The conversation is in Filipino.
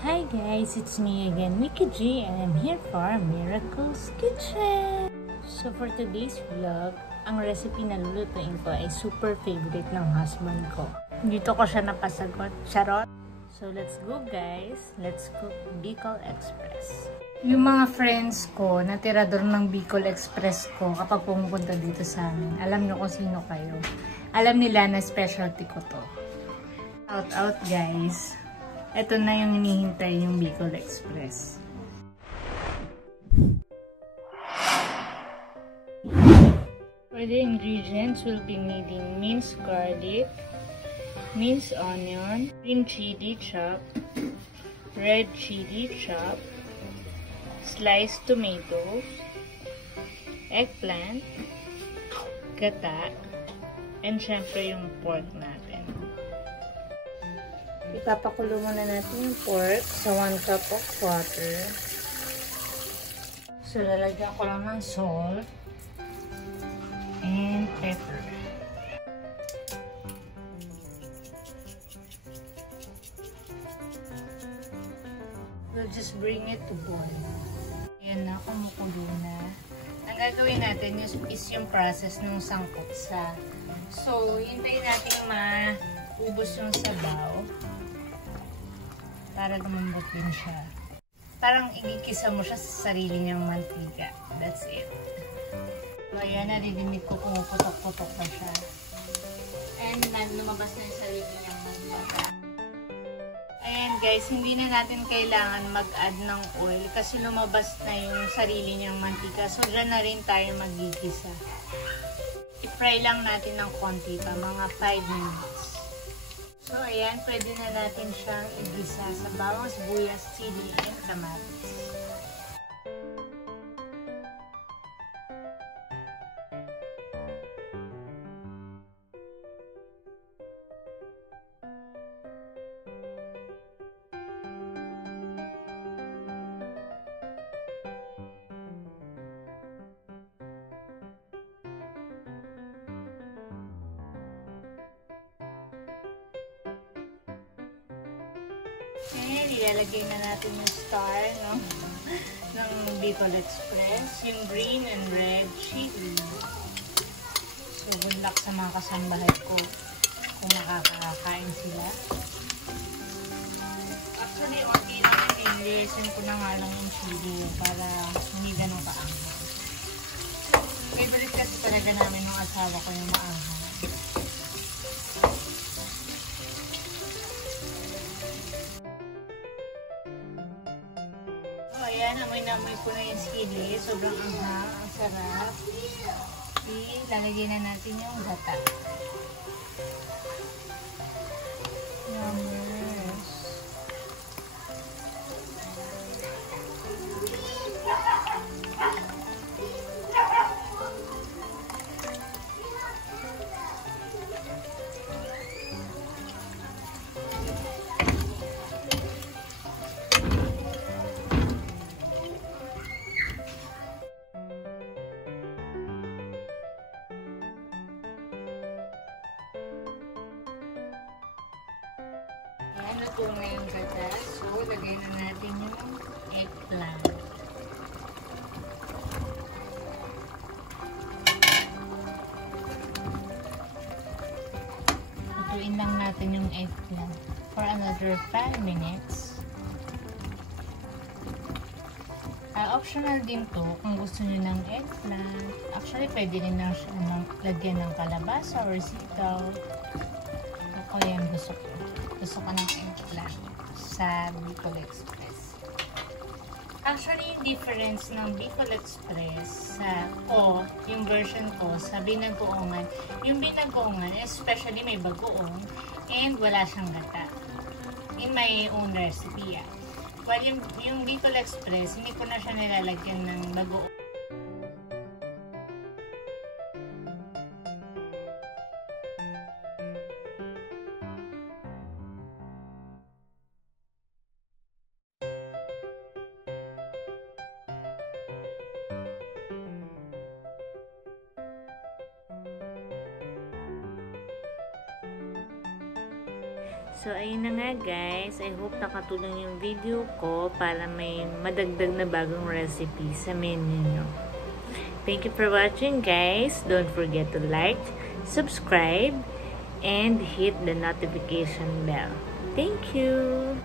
Hi guys, it's me again, Mickey G, and I'm here for Miracle's Kitchen! So for today's vlog, ang recipe na lulutuin ko ay super favorite ng husband ko. Dito ko siya napasagot, charot! So let's go guys, let's cook Bicol Express. Yung mga friends ko na tirador ng Bicol Express ko kapag pumupunta dito sa amin, alam nyo kung sino kayo. Alam nila na specialty ko to. Out guys! Ito na yung hinihintay yung Bicol Express. For the ingredients, we'll be needing minced garlic, minced onion, green chili chopped, red chili chopped, sliced tomato, eggplant, gata, and syempre yung pork natin. Ipapakulo muna natin yung pork sa 1 cup of water. So, lalagyan ko lang ng salt and pepper. We'll just bring it to boil. Ayan na, kumukulo na. Ang gagawin natin is yung process ng sangkotsa. So, hintayin natin maubos yung sabaw para lumambot din siya. Parang igigisa mo siya sa sarili niyang mantika. That's it. So, ayan, naridinig ko pumuputok-putok na siya. And lumabas na yung sarili niyang mantika. Ayan guys, hindi na natin kailangan mag-add ng oil kasi lumabas na yung sarili niyang mantika. So, dyan na rin tayo magigisa. I-fry lang natin ng konti pa, mga 5 minutes. So, ayan, pwede na natin siyang igisa sa bawang sibuyas, chili, and kamatis. And ilalagay na natin yung star ng Bicol Express, yung green and red chili. So, good luck sa mga kasambahay ko kung makakakain sila. Actually, okay naman din. Listen ko na nga lang yung chili para hindi ganun kaanghang. Favorite kasi talaga namin ng asawa ko yung maanghang. Ayan, amoy-namoy ko na yung sili. Sobrang anghang, ang sarap. Ilalagay na natin yung gata. Yummers. Luto na yung gata. So, lagay na natin yung eggplant. Lutuin lang natin yung eggplant for another 5 minutes. Optional din to kung gusto nyo ng eggplant. Actually, pwede rin lang siya lagyan ng kalabasa or sitaw. Ako yan gusto ko. Gusto ko ng eggplant sa Bicol Express. Actually, yung difference ng Bicol Express yung version ko sa binagoongan, yung binagoongan, especially may bagoong and wala siyang gata. In my own recipe, While yung Bicol Express, hindi ko na siya nilalagyan ng bagoong. So, ayun na nga guys. I hope nakatulong yung video ko para may madagdag na bagong recipe sa menu nyo. Thank you for watching guys. Don't forget to like, subscribe, and hit the notification bell. Thank you!